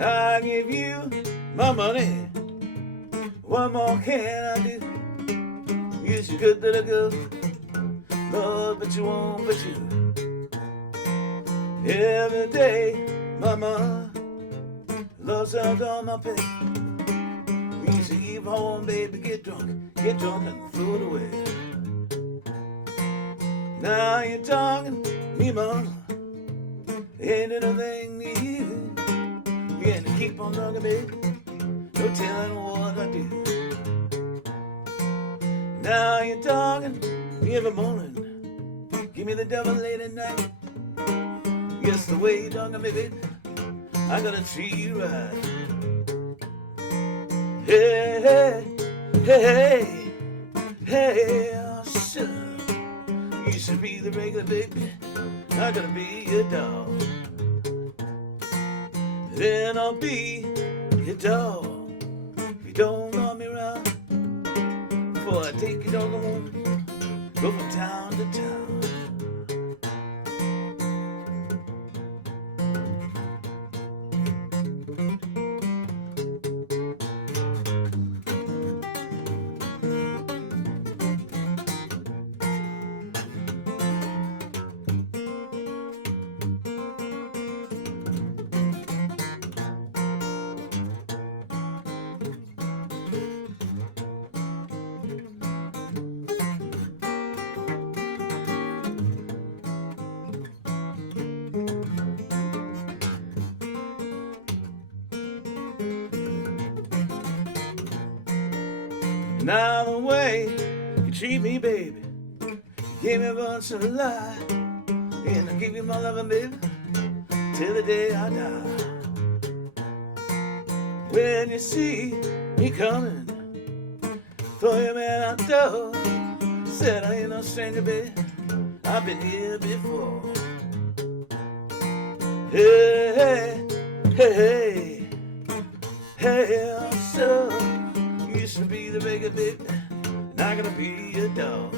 I give you my money. What more can I do? You're so good that I go, Lord, but you won't, but you. Every day, mama loves out on my pay. We used to eat home, baby, get drunk and throw it away. Now you're talking me, mama, ain't it a thing to you? You got to keep on talking, baby, no telling what I do. Now you're talking me every morning, give me the devil late at night. Yes, the way you're talking me, baby, I gotta treat you right. Hey, hey, hey, hey, hey, oh, sure. You should be the regular baby, I gotta be your dog. Then I'll be your dog. If you don't want me around, before I take your dog home, go from town to town. Now the way you treat me, baby, you gave me a bunch of lies, and I give you my loving, baby, till the day I die. When you see me coming, throw your man out the door. Said I ain't no stranger, baby, I've been here before. Hey, hey, hey, hey, hey, so you should be the bigger baby, not gonna be your dog.